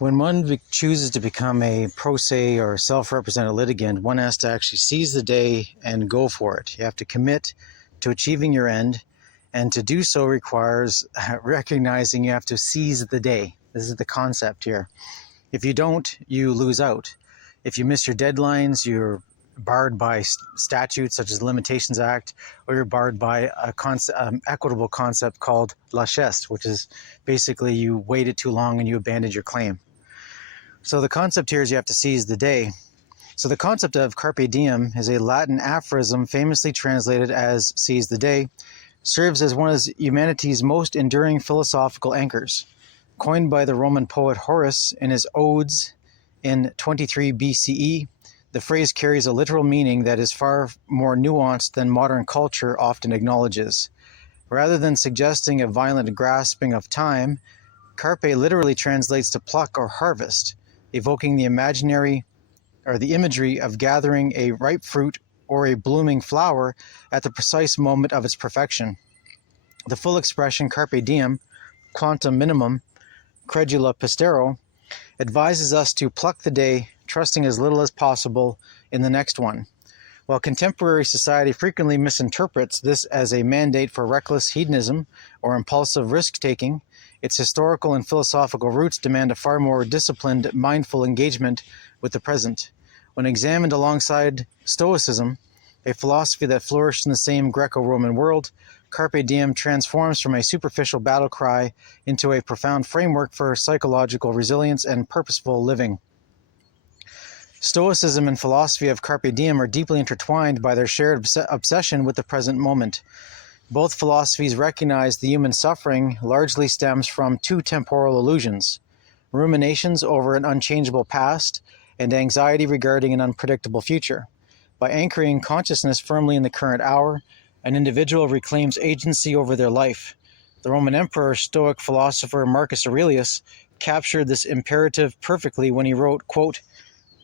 When one chooses to become a ProSe or self-represented litigant, one has to actually seize the day and go for it. You have to commit to achieving your end, and to do so requires recognizing you have to seize the day. This is the concept here. If you don't, you lose out. If you miss your deadlines, you're barred by statutes such as the Limitations Act, or you're barred by an equitable concept called Laches, which is basically you waited too long and you abandoned your claim. So the concept here is you have to seize the day. So the concept of Carpe Diem is a Latin aphorism famously translated as seize the day, serves as one of humanity's most enduring philosophical anchors. Coined by the Roman poet Horace in his Odes in 23 BCE, the phrase carries a literal meaning that is far more nuanced than modern culture often acknowledges. Rather than suggesting a violent grasping of time, carpe literally translates to pluck or harvest, evoking the imaginary or the imagery of gathering a ripe fruit or a blooming flower at the precise moment of its perfection. The full expression carpe diem, quantum minimum, credula pistero, advises us to pluck the day, trusting as little as possible in the next one. While contemporary society frequently misinterprets this as a mandate for reckless hedonism or impulsive risk-taking, its historical and philosophical roots demand a far more disciplined, mindful engagement with the present. When examined alongside Stoicism, a philosophy that flourished in the same Greco-Roman world, Carpe Diem transforms from a superficial battle cry into a profound framework for psychological resilience and purposeful living. Stoicism and philosophy of Carpe Diem are deeply intertwined by their shared obsession with the present moment. Both philosophies recognize the human suffering largely stems from two temporal illusions: ruminations over an unchangeable past and anxiety regarding an unpredictable future. By anchoring consciousness firmly in the current hour, an individual reclaims agency over their life. The Roman emperor, Stoic philosopher Marcus Aurelius, captured this imperative perfectly when he wrote, quote,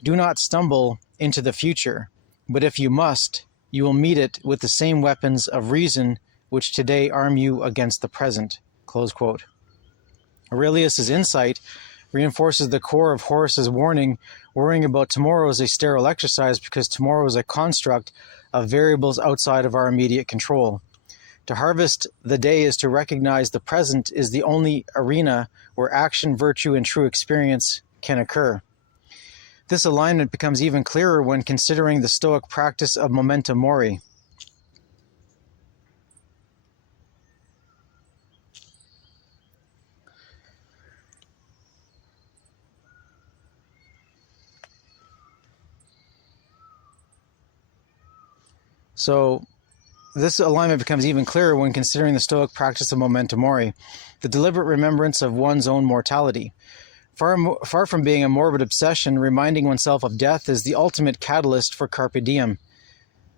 "Do not stumble into the future, but if you must, you will meet it with the same weapons of reason which today arm you against the present," close quote. Aurelius's insight reinforces the core of Horace's warning: worrying about tomorrow is a sterile exercise because tomorrow is a construct of variables outside of our immediate control. To harvest the day is to recognize the present is the only arena where action, virtue, and true experience can occur. This alignment becomes even clearer when considering the Stoic practice of memento mori. So this alignment becomes even clearer when considering the Stoic practice of memento mori, the deliberate remembrance of one's own mortality. Far from being a morbid obsession, reminding oneself of death is the ultimate catalyst for Carpe Diem.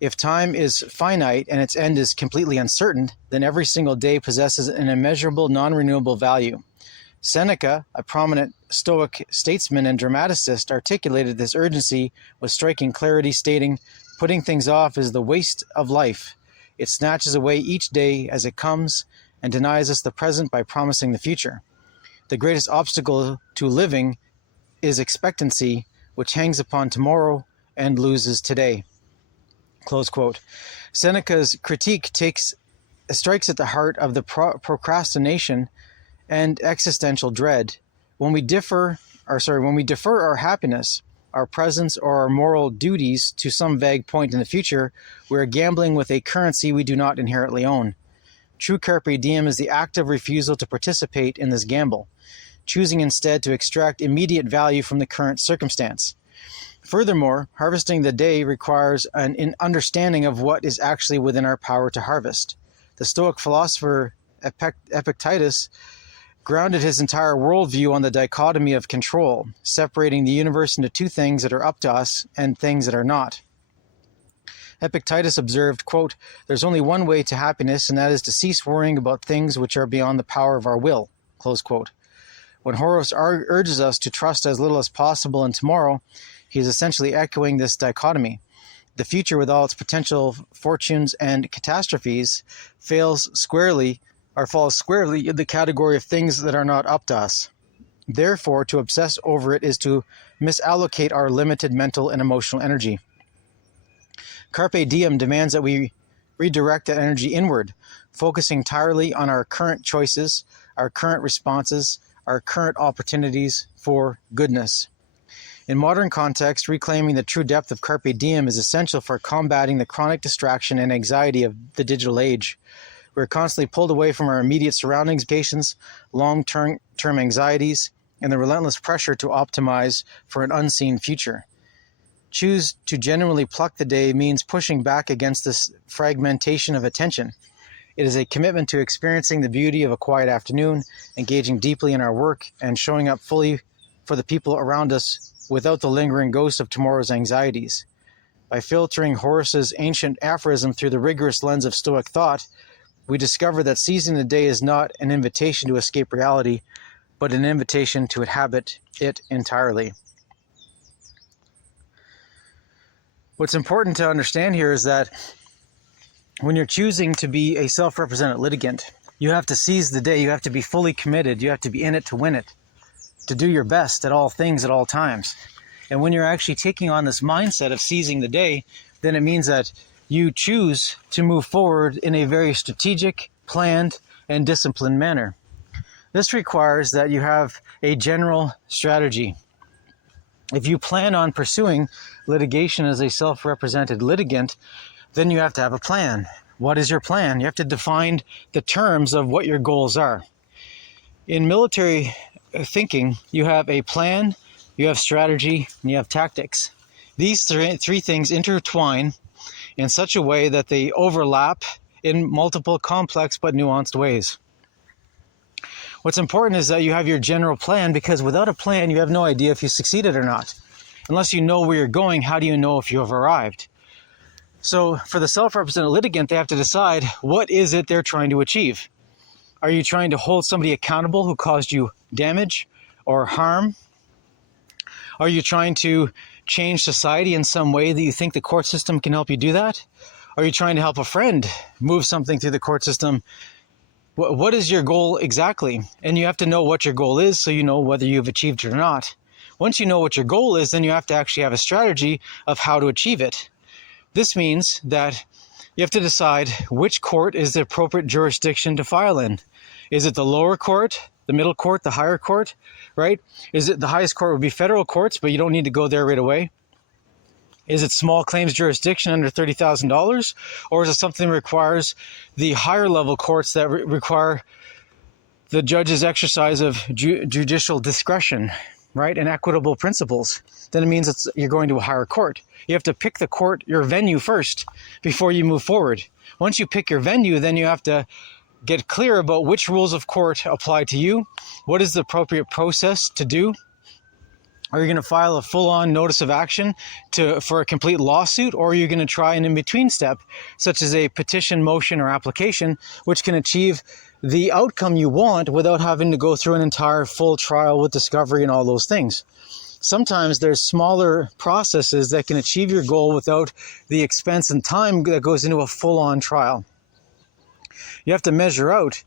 If time is finite and its end is completely uncertain, then every single day possesses an immeasurable, non-renewable value. Seneca, a prominent Stoic statesman and dramaticist, articulated this urgency with striking clarity, stating, "Putting things off is the waste of life. It snatches away each day as it comes and denies us the present by promising the future. The greatest obstacle to living is expectancy, which hangs upon tomorrow and loses today." Close quote. Seneca's critique strikes at the heart of the procrastination and existential dread. When we defer our happiness, our presence, or our moral duties to some vague point in the future, we are gambling with a currency we do not inherently own. True Carpe Diem is the active refusal to participate in this gamble, choosing instead to extract immediate value from the current circumstance. Furthermore, harvesting the day requires an understanding of what is actually within our power to harvest. The Stoic philosopher Epictetus grounded his entire worldview on the dichotomy of control, separating the universe into two things that are up to us and things that are not. Epictetus observed, quote, "There's only one way to happiness, and that is to cease worrying about things which are beyond the power of our will," close quote. When Horace urges us to trust as little as possible in tomorrow, he is essentially echoing this dichotomy. The future, with all its potential fortunes and catastrophes, falls squarely in the category of things that are not up to us. Therefore, to obsess over it is to misallocate our limited mental and emotional energy. Carpe Diem demands that we redirect that energy inward, focusing entirely on our current choices, our current responses, our current opportunities for goodness. In modern context, reclaiming the true depth of Carpe Diem is essential for combating the chronic distraction and anxiety of the digital age. We're constantly pulled away from our immediate surroundings, patience, long-term anxieties, and the relentless pressure to optimize for an unseen future. Choose to genuinely pluck the day means pushing back against this fragmentation of attention. It is a commitment to experiencing the beauty of a quiet afternoon, engaging deeply in our work, and showing up fully for the people around us without the lingering ghost of tomorrow's anxieties. By filtering Horace's ancient aphorism through the rigorous lens of Stoic thought, we discover that seizing the day is not an invitation to escape reality, but an invitation to inhabit it entirely. What's important to understand here is that when you're choosing to be a self-represented litigant, you have to seize the day, you have to be fully committed, you have to be in it to win it, to do your best at all things at all times. And when you're actually taking on this mindset of seizing the day, then it means that you choose to move forward in a very strategic, planned, and disciplined manner. This requires that you have a general strategy. If you plan on pursuing litigation as a self-represented litigant, then you have to have a plan. What is your plan? You have to define the terms of what your goals are. In military thinking, you have a plan, you have strategy, and you have tactics. These three things intertwine in such a way that they overlap in multiple complex but nuanced ways. What's important is that you have your general plan, because without a plan, you have no idea if you succeeded or not. Unless you know where you're going, how do you know if you have arrived? So for the self-represented litigant, they have to decide what is it they're trying to achieve. Are you trying to hold somebody accountable who caused you damage or harm? Are you trying to change society in some way that you think the court system can help you do that? Are you trying to help a friend move something through the court system? What is your goal exactly? And you have to know what your goal is so you know whether you've achieved it or not. Once you know what your goal is, then you have to actually have a strategy of how to achieve it. This means that you have to decide which court is the appropriate jurisdiction to file in. Is it the lower court, the middle court, the higher court, right? Is it the highest court would be federal courts, but you don't need to go there right away? Is it small claims jurisdiction under $30,000? Or is it something that requires the higher level courts that require the judge's exercise of judicial discretion, right? And equitable principles? Then it means you're going to a higher court. You have to pick the court, your venue first, before you move forward. Once you pick your venue, then you have to get clear about which rules of court apply to you. What is the appropriate process to do? Are you going to file a full-on notice of action for a complete lawsuit, or are you going to try an in-between step, such as a petition, motion, or application, which can achieve the outcome you want without having to go through an entire full trial with discovery and all those things? Sometimes there's smaller processes that can achieve your goal without the expense and time that goes into a full-on trial. You have to measure out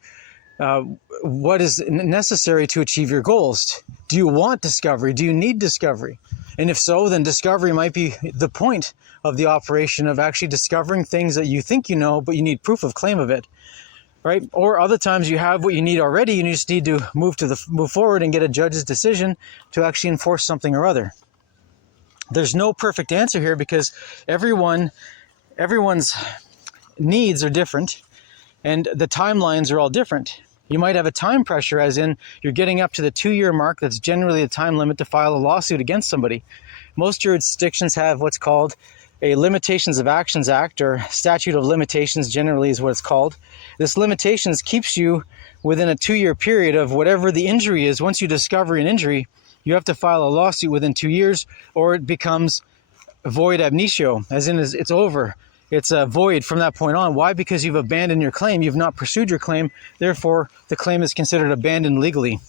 what is necessary to achieve your goals. Do you want discovery? Do you need discovery? And if so, then discovery might be the point of the operation of actually discovering things that you think you know, but you need proof of claim of it, right? Or other times you have what you need already, and you just need to move forward and get a judge's decision to actually enforce something or other. There's no perfect answer here because everyone's needs are different, and the timelines are all different. You might have a time pressure, as in you're getting up to the 2-year mark. That's generally the time limit to file a lawsuit against somebody. Most jurisdictions have what's called a Limitations of Actions Act, or Statute of Limitations generally is what it's called. This limitations keeps you within a 2-year period of whatever the injury is. Once you discover an injury, you have to file a lawsuit within 2 years, or it becomes void ab initio, as in it's over. It's void from that point on. Why? Because you've abandoned your claim. You've not pursued your claim. Therefore, the claim is considered abandoned legally.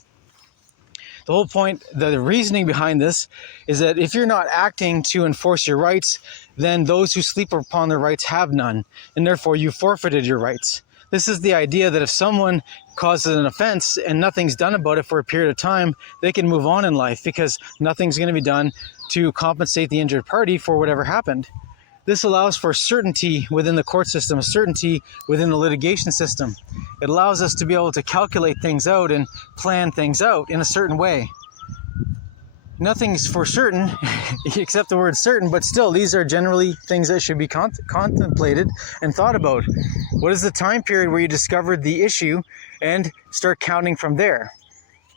The whole point, the reasoning behind this is that if you're not acting to enforce your rights, then those who sleep upon their rights have none, and therefore you forfeited your rights. This is the idea that if someone causes an offense and nothing's done about it for a period of time, they can move on in life because nothing's going to be done to compensate the injured party for whatever happened. This allows for certainty within the court system, a certainty within the litigation system. It allows us to be able to calculate things out and plan things out in a certain way. Nothing's for certain except the word certain, but still, these are generally things that should be contemplated and thought about. What is the time period where you discovered the issue and start counting from there?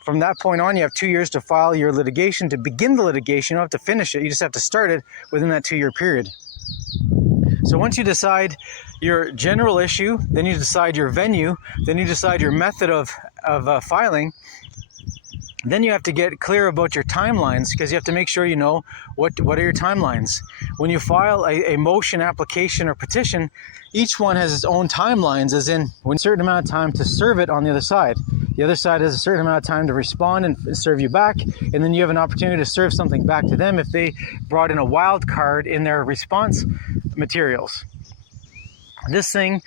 From that point on, you have 2 years to file your litigation, to begin the litigation. You don't have to finish it. You just have to start it within that 2-year period. So once you decide your general issue, then you decide your venue, then you decide your method of filing, then you have to get clear about your timelines, because you have to make sure you know what are your timelines. When you file a motion, application, or petition, each one has its own timelines, as in a certain amount of time to serve it on the other side. The other side has a certain amount of time to respond and serve you back, and then you have an opportunity to serve something back to them if they brought in a wild card in their response materials. This thing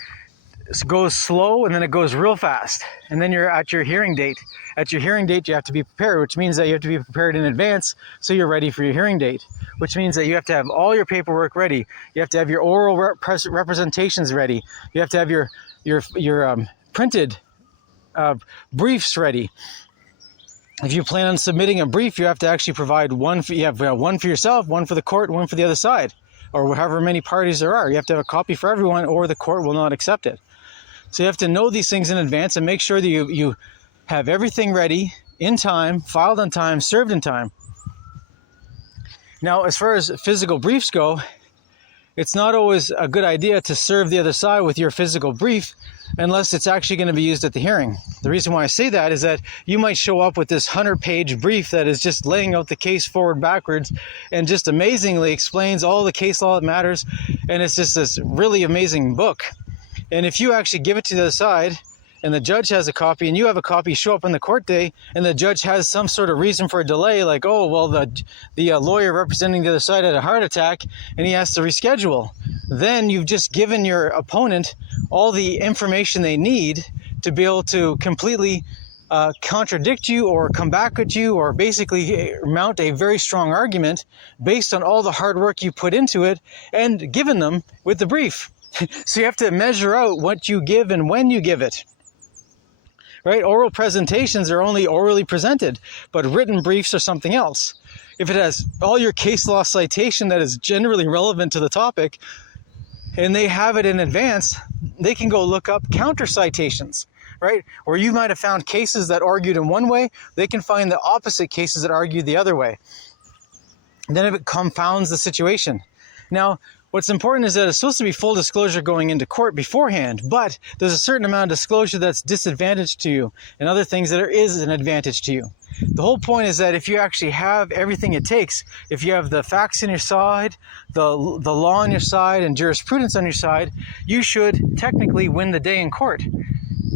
goes slow and then it goes real fast, and then you're at your hearing date. At your hearing date, you have to be prepared, which means that you have to be prepared in advance so you're ready for your hearing date, which means that you have to have all your paperwork ready. You have to have your oral representations ready. You have to have your printed briefs ready. If you plan on submitting a brief, you have to actually provide one for yourself, one for the court, one for the other side, or however many parties there are. You have to have a copy for everyone, or the court will not accept it. So you have to know these things in advance and make sure that you have everything ready in time, filed on time, served in time. Now, as far as physical briefs go, it's not always a good idea to serve the other side with your physical brief unless it's actually going to be used at the hearing. The reason why I say that is that you might show up with this 100-page brief that is just laying out the case forward, backwards, and just amazingly explains all the case law that matters, and it's just this really amazing book. And if you actually give it to the other side, and the judge has a copy, and you have a copy, show up on the court day, and the judge has some sort of reason for a delay, like, oh, well, the lawyer representing the other side had a heart attack, and he has to reschedule. Then you've just given your opponent all the information they need to be able to completely contradict you or come back at you, or basically mount a very strong argument based on all the hard work you put into it and given them with the brief. So you have to measure out what you give and when you give it. Right? Oral presentations are only orally presented, but written briefs are something else. If it has all your case law citation that is generally relevant to the topic, and they have it in advance, they can go look up counter citations, right? Where you might have found cases that argued in one way, they can find the opposite cases that argued the other way. And then it confounds the situation. Now, what's important is that it's supposed to be full disclosure going into court beforehand, but there's a certain amount of disclosure that's disadvantage to you and other things that is an advantage to you. The whole point is that if you actually have everything it takes, if you have the facts on your side, the law on your side, and jurisprudence on your side, you should technically win the day in court.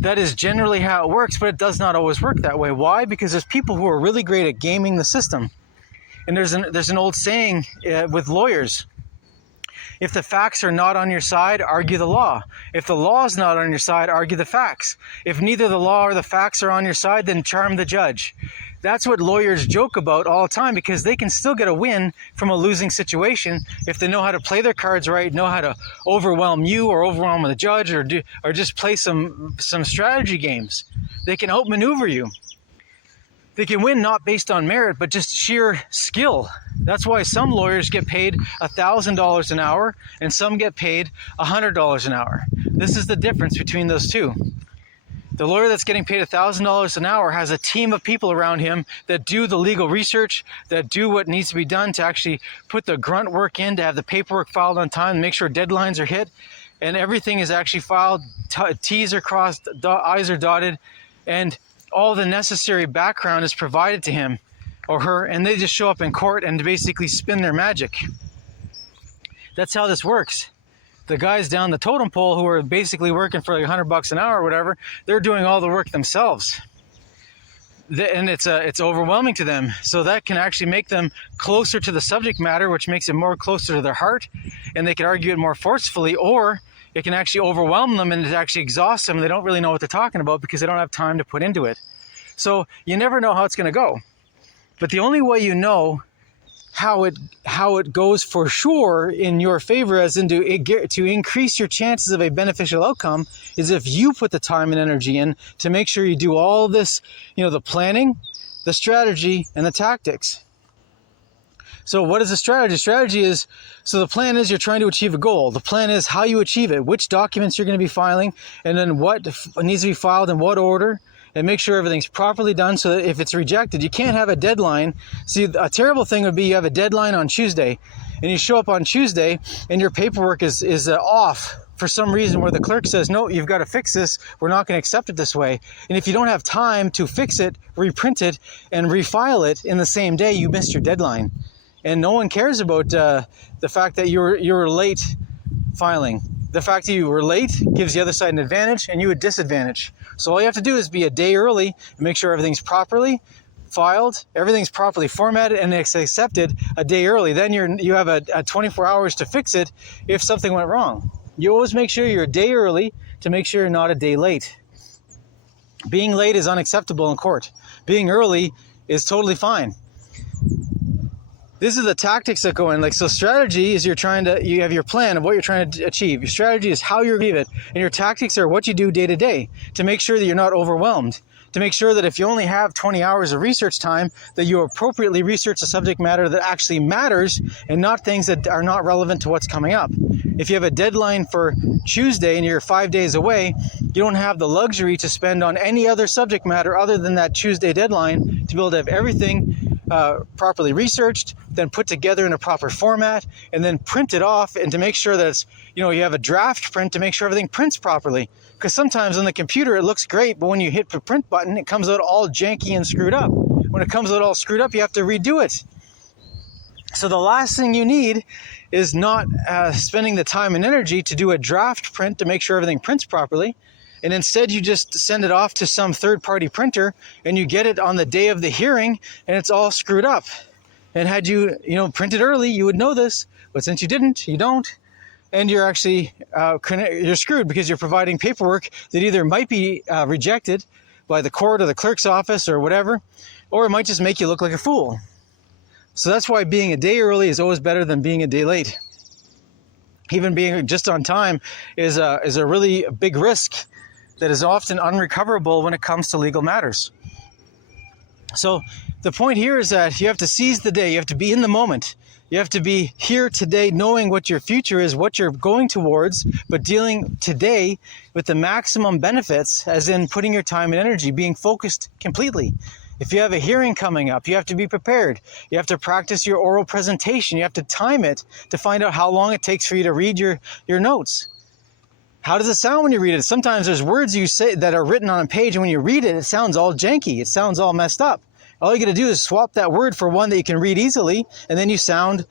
That is generally how it works, but it does not always work that way. Why? Because there's people who are really great at gaming the system. And there's an old saying with lawyers. If the facts are not on your side, argue the law. If the law is not on your side, argue the facts. If neither the law or the facts are on your side, then charm the judge. That's what lawyers joke about all the time, because they can still get a win from a losing situation if they know how to play their cards right, know how to overwhelm you or overwhelm the judge, or just play some strategy games. They can outmaneuver you. They can win not based on merit, but just sheer skill. That's why some lawyers get paid $1,000 an hour and some get paid $100 an hour. This is the difference between those two. The lawyer that's getting paid $1,000 an hour has a team of people around him that do the legal research, that do what needs to be done to actually put the grunt work in, to have the paperwork filed on time, make sure deadlines are hit, and everything is actually filed, T's are crossed, I's are dotted, and all the necessary background is provided to him or her, and they just show up in court and basically spin their magic. That's how this works. The guys down the totem pole who are basically working for like $100 an hour or whatever, they're doing all the work themselves. And it's overwhelming to them. So that can actually make them closer to the subject matter, which makes it more closer to their heart, and they can argue it more forcefully, or it can actually overwhelm them and it actually exhausts them. They don't really know what they're talking about because they don't have time to put into it. So you never know how it's going to go. But the only way you know how it goes for sure in your favor, as in to increase your chances of a beneficial outcome, is if you put the time and energy in to make sure you do all this, the planning, the strategy, and the tactics. So what is the strategy? Strategy is, so the plan is you're trying to achieve a goal. The plan is how you achieve it, which documents you're going to be filing, and then what needs to be filed in what order, and make sure everything's properly done so that if it's rejected, you can't have a deadline. See, a terrible thing would be you have a deadline on Tuesday, and you show up on Tuesday, and your paperwork is off for some reason where the clerk says, no, you've got to fix this. We're not going to accept it this way. And if you don't have time to fix it, reprint it, and refile it in the same day, you missed your deadline. And no one cares about the fact that you're late filing. The fact that you were late gives the other side an advantage and you a disadvantage. So all you have to do is be a day early and make sure everything's properly filed, everything's properly formatted, and it's accepted a day early. Then you have a 24 hours to fix it if something went wrong. You always make sure you're a day early to make sure you're not a day late. Being late is unacceptable in court. Being early is totally fine. This is the tactics that go in. So strategy is you have your plan of what you're trying to achieve. Your strategy is how you achieve it. And your tactics are what you do day to day to make sure that you're not overwhelmed. To make sure that if you only have 20 hours of research time, that you appropriately research the subject matter that actually matters and not things that are not relevant to what's coming up. If you have a deadline for Tuesday and you're 5 days away, you don't have the luxury to spend on any other subject matter other than that Tuesday deadline to be able to have everything properly researched, then put together in a proper format, and then print it off, and to make sure that it's, you have a draft print to make sure everything prints properly. Because sometimes on the computer it looks great, but when you hit the print button, it comes out all janky and screwed up. When it comes out all screwed up, you have to redo it. So the last thing you need is not spending the time and energy to do a draft print to make sure everything prints properly. And instead you just send it off to some third-party printer and you get it on the day of the hearing and it's all screwed up. And had you, printed early, you would know this, but since you didn't, you don't. And you're actually, you're screwed because you're providing paperwork that either might be rejected by the court or the clerk's office or whatever, or it might just make you look like a fool. So that's why being a day early is always better than being a day late. Even being just on time is a really big risk that is often unrecoverable when it comes to legal matters. So the point here is that you have to seize the day. You have to be in the moment. You have to be here today knowing what your future is, what you're going towards, but dealing today with the maximum benefits, as in putting your time and energy, being focused completely. If you have a hearing coming up, you have to be prepared. You have to practice your oral presentation. You have to time it to find out how long it takes for you to read your notes. How does it sound when you read it? Sometimes there's words you say that are written on a page, and when you read it, it sounds all janky. It sounds all messed up. All you got to do is swap that word for one that you can read easily, and then you sound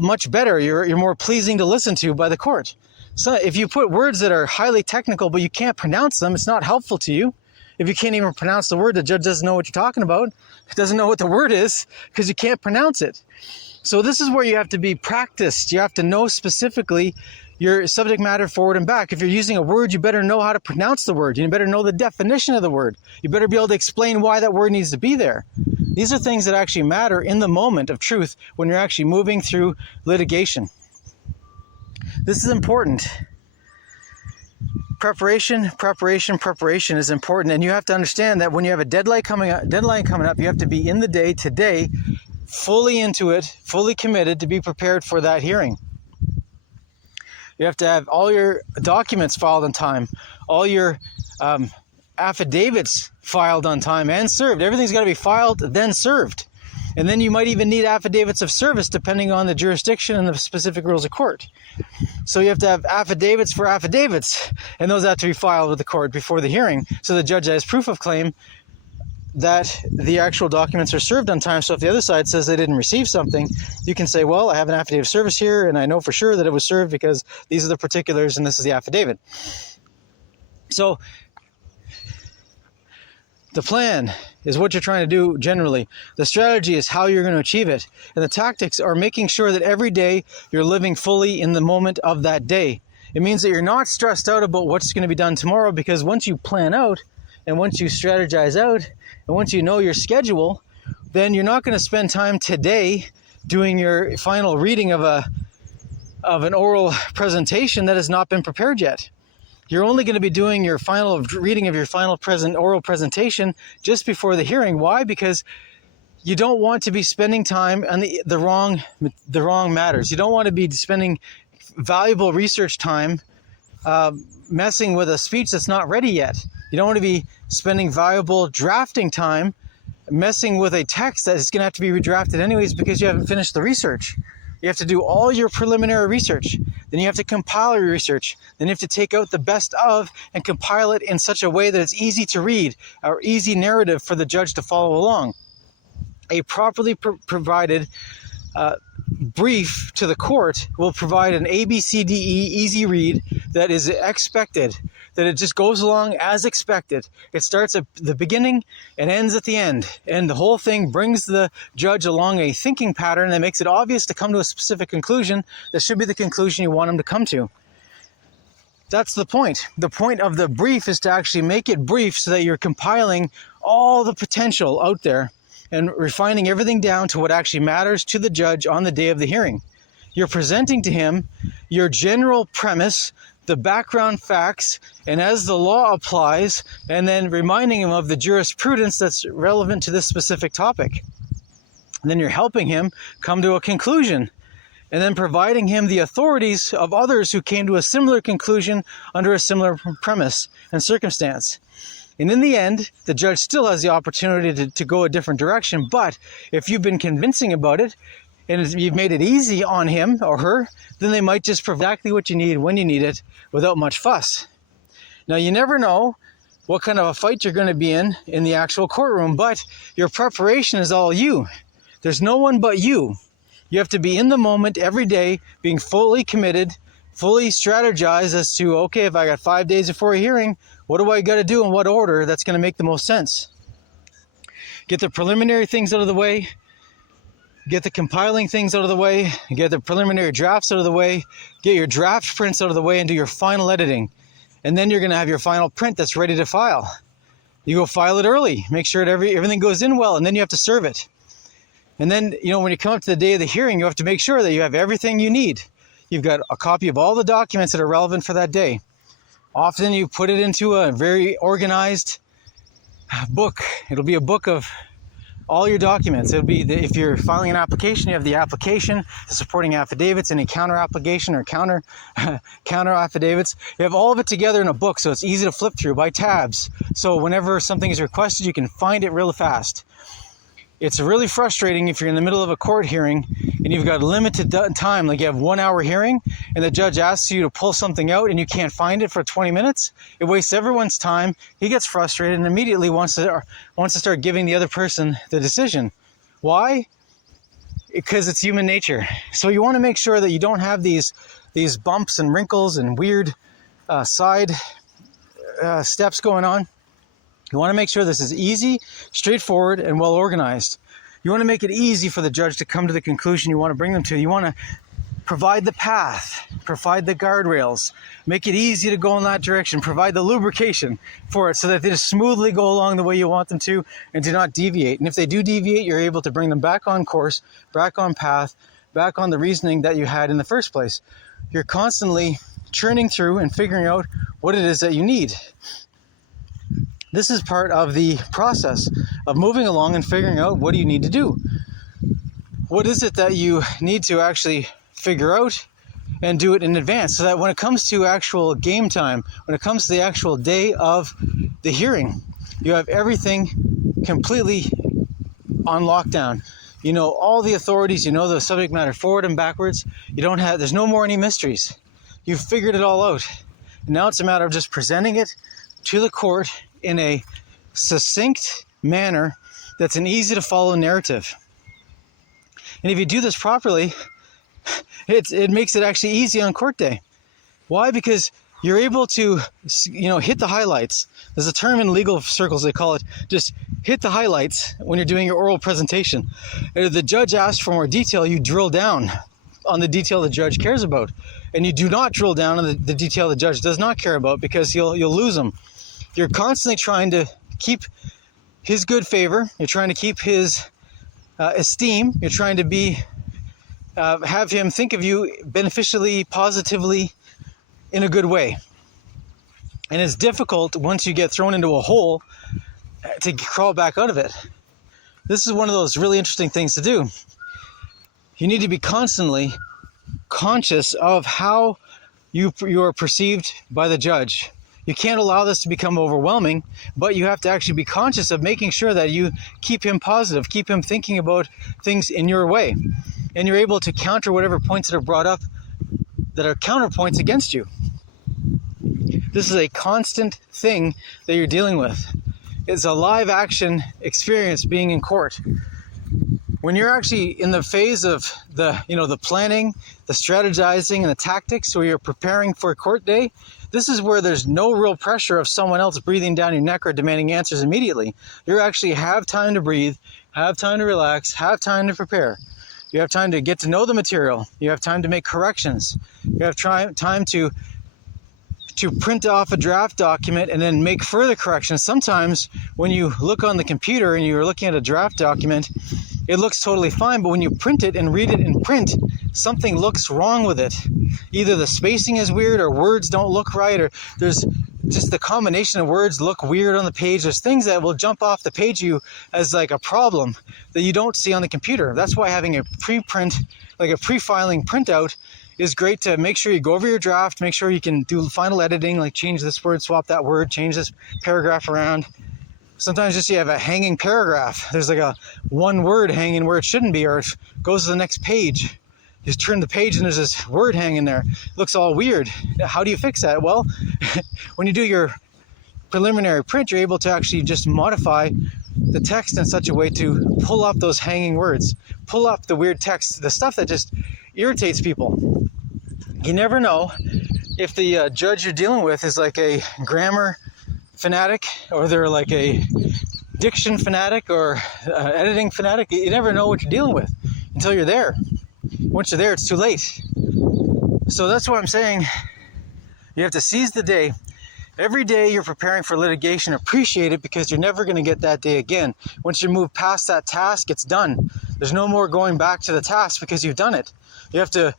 much better. You're more pleasing to listen to by the court. So if you put words that are highly technical, but you can't pronounce them, it's not helpful to you. If you can't even pronounce the word, the judge doesn't know what you're talking about. He doesn't know what the word is because you can't pronounce it. So this is where you have to be practiced. You have to know specifically your subject matter forward and back. If you're using a word, you better know how to pronounce the word. You better know the definition of the word. You better be able to explain why that word needs to be there. These are things that actually matter in the moment of truth when you're actually moving through litigation. This is important. Preparation is important. And you have to understand that when you have a deadline coming up, you have to be in the day today, fully into it, fully committed to be prepared for that hearing. You have to have all your documents filed on time, all your affidavits filed on time and served. Everything's got to be filed, then served. And then you might even need affidavits of service depending on the jurisdiction and the specific rules of court. So you have to have affidavits for affidavits, and those have to be filed with the court before the hearing. So the judge has proof of claim that the actual documents are served on time. So if the other side says they didn't receive something, you can say, well, I have an affidavit of service here, and I know for sure that it was served because these are the particulars and this is the affidavit. So the plan is what you're trying to do generally. The strategy is how you're going to achieve it. And the tactics are making sure that every day you're living fully in the moment of that day. It means that you're not stressed out about what's going to be done tomorrow, because once you plan out and once you strategize out and once you know your schedule, then you're not going to spend time today doing your final reading of an oral presentation that has not been prepared yet. You're only going to be doing your final reading of your final oral presentation just before the hearing. Why? Because you don't want to be spending time on the wrong matters. You don't want to be spending valuable research time messing with a speech that's not ready yet. You don't want to be spending valuable drafting time messing with a text that is going to have to be redrafted anyways because you haven't finished the research. You have to do all your preliminary research. Then you have to compile your research. Then you have to take out the best of and compile it in such a way that it's easy to read, or easy narrative for the judge to follow along. A properly provided brief to the court will provide an ABCDE easy read that is expected, that it just goes along as expected. It starts at the beginning and ends at the end. And the whole thing brings the judge along a thinking pattern that makes it obvious to come to a specific conclusion that should be the conclusion you want him to come to. That's the point. The point of the brief is to actually make it brief so that you're compiling all the potential out there and refining everything down to what actually matters to the judge on the day of the hearing. You're presenting to him your general premise, the background facts, and as the law applies, and then reminding him of the jurisprudence that's relevant to this specific topic. And then you're helping him come to a conclusion, and then providing him the authorities of others who came to a similar conclusion under a similar premise and circumstance. And in the end, the judge still has the opportunity to go a different direction. But if you've been convincing about it and you've made it easy on him or her, then they might just provide exactly what you need when you need it without much fuss. Now, you never know what kind of a fight you're going to be in the actual courtroom, but your preparation is all you. There's no one but you. You have to be in the moment every day, being fully committed, fully strategized as to, okay, if I got 5 days before a hearing, what do I got to do in what order that's going to make the most sense? Get the preliminary things out of the way, get the compiling things out of the way, get the preliminary drafts out of the way, get your draft prints out of the way, and do your final editing. And then you're going to have your final print that's ready to file. You go file it early, make sure that everything goes in well, and then you have to serve it. And then, when you come up to the day of the hearing, you have to make sure that you have everything you need. You've got a copy of all the documents that are relevant for that day. Often you put it into a very organized book. It'll be a book of all your documents. It'll be, if you're filing an application, you have the application, the supporting affidavits, any counter application or counter affidavits. You have all of it together in a book, so it's easy to flip through by tabs. So whenever something is requested, you can find it real fast. It's really frustrating if you're in the middle of a court hearing and you've got limited time, like you have 1 hour hearing and the judge asks you to pull something out and you can't find it for 20 minutes. It wastes everyone's time. He gets frustrated and immediately wants to start giving the other person the decision. Why? Because it's human nature. So you want to make sure that you don't have these bumps and wrinkles and weird side steps going on. You want to make sure this is easy, straightforward, and well organized. You want to make it easy for the judge to come to the conclusion you want to bring them to. You want to provide the path, provide the guardrails, make it easy to go in that direction, provide the lubrication for it so that they just smoothly go along the way you want them to and do not deviate. And if they do deviate, you're able to bring them back on course, back on path, back on the reasoning that you had in the first place. You're constantly churning through and figuring out what it is that you need. This is part of the process of moving along and figuring out what do you need to do. What is it that you need to actually figure out and do it in advance so that when it comes to actual game time, when it comes to the actual day of the hearing, you have everything completely on lockdown. You know all the authorities, you know the subject matter forward and backwards. There's no more any mysteries. You've figured it all out. And now it's a matter of just presenting it to the court in a succinct manner that's an easy to follow narrative. And if you do this properly, it makes it actually easy on court day. Why? Because you're able to, hit the highlights. There's a term in legal circles, they call it just hit the highlights when you're doing your oral presentation. If the judge asks for more detail, you drill down. on the detail the judge cares about. And you do not drill down on the detail the judge does not care about, because you'll lose him. You're constantly trying to keep his good favor. You're trying to keep his esteem. You're trying to have him think of you beneficially, positively, in a good way. And it's difficult once you get thrown into a hole to crawl back out of it. This is one of those really interesting things to do. You need to be constantly conscious of how you are perceived by the judge. You can't allow this to become overwhelming, but you have to actually be conscious of making sure that you keep him positive, keep him thinking about things in your way. And you're able to counter whatever points that are brought up that are counterpoints against you. This is a constant thing that you're dealing with. It's a live action experience being in court. When you're actually in the phase of the planning, the strategizing, and the tactics, where you're preparing for a court day, this is where there's no real pressure of someone else breathing down your neck or demanding answers immediately. You actually have time to breathe, have time to relax, have time to prepare. You have time to get to know the material. You have time to make corrections. You have time to print off a draft document and then make further corrections. Sometimes when you look on the computer and you're looking at a draft document, it looks totally fine, but when you print it and read it in print, something looks wrong with it. Either the spacing is weird, or words don't look right, or there's just the combination of words look weird on the page. There's things that will jump off the page you as like a problem that you don't see on the computer. That's why having a pre-print, like a pre-filing printout, is great to make sure you go over your draft, make sure you can do final editing, like change this word, swap that word, change this paragraph around. Sometimes just you have a hanging paragraph. There's like a one word hanging where it shouldn't be, or it goes to the next page. You just turn the page and there's this word hanging there. It looks all weird. How do you fix that? Well, when you do your preliminary print, you're able to actually just modify the text in such a way to pull up those hanging words, pull up the weird text, the stuff that just irritates people. You never know if the judge you're dealing with is like a grammar fanatic, or they're like a diction fanatic, or editing fanatic. You never know what you're dealing with until you're there. Once you're there, it's too late. So that's why I'm saying you have to seize the day. Every day you're preparing for litigation, appreciate it, because you're never going to get that day again. Once you move past that task, it's done. There's no more going back to the task because you've done it. You have to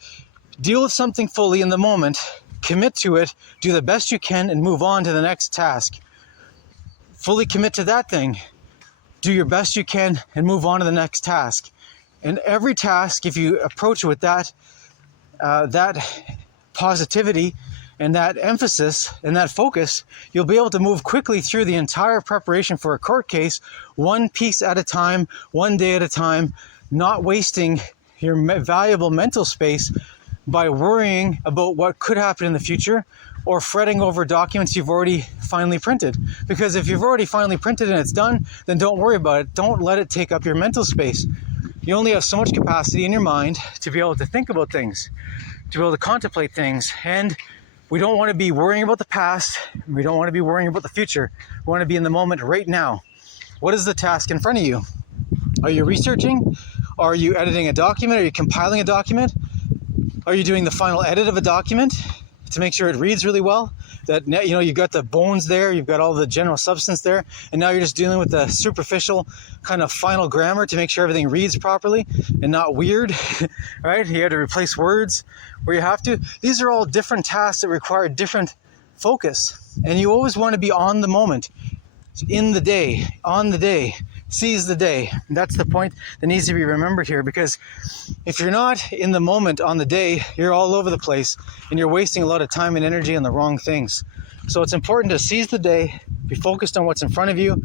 deal with something fully in the moment, commit to it, do the best you can, and move on to the next task. Fully commit to that thing, do your best you can, and move on to the next task. And every task, if you approach it with that positivity and that emphasis and that focus, you'll be able to move quickly through the entire preparation for a court case, one piece at a time, one day at a time, not wasting your valuable mental space by worrying about what could happen in the future, or fretting over documents you've already finally printed. Because if you've already finally printed and it's done, then don't worry about it. Don't let it take up your mental space. You only have so much capacity in your mind to be able to think about things, to be able to contemplate things. And we don't want to be worrying about the past. We don't want to be worrying about the future. We want to be in the moment right now. What is the task in front of you? Are you researching? Are you editing a document? Are you compiling a document? Are you doing the final edit of a document to make sure it reads really well? That, you've got the bones there, you've got all the general substance there, and now you're just dealing with the superficial kind of final grammar to make sure everything reads properly and not weird, right? You have to replace words where you have to. These are all different tasks that require different focus, and you always want to be on the moment, in the day, on the day. Seize the day. And that's the point that needs to be remembered here, because if you're not in the moment on the day, you're all over the place and you're wasting a lot of time and energy on the wrong things. So it's important to seize the day, be focused on what's in front of you,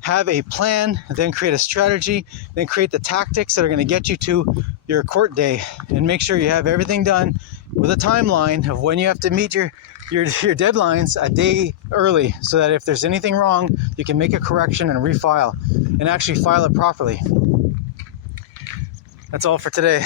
have a plan, then create a strategy, then create the tactics that are going to get you to your court day, and make sure you have everything done with a timeline of when you have to meet your deadlines a day early, so that if there's anything wrong, you can make a correction and refile and actually file it properly. That's all for today.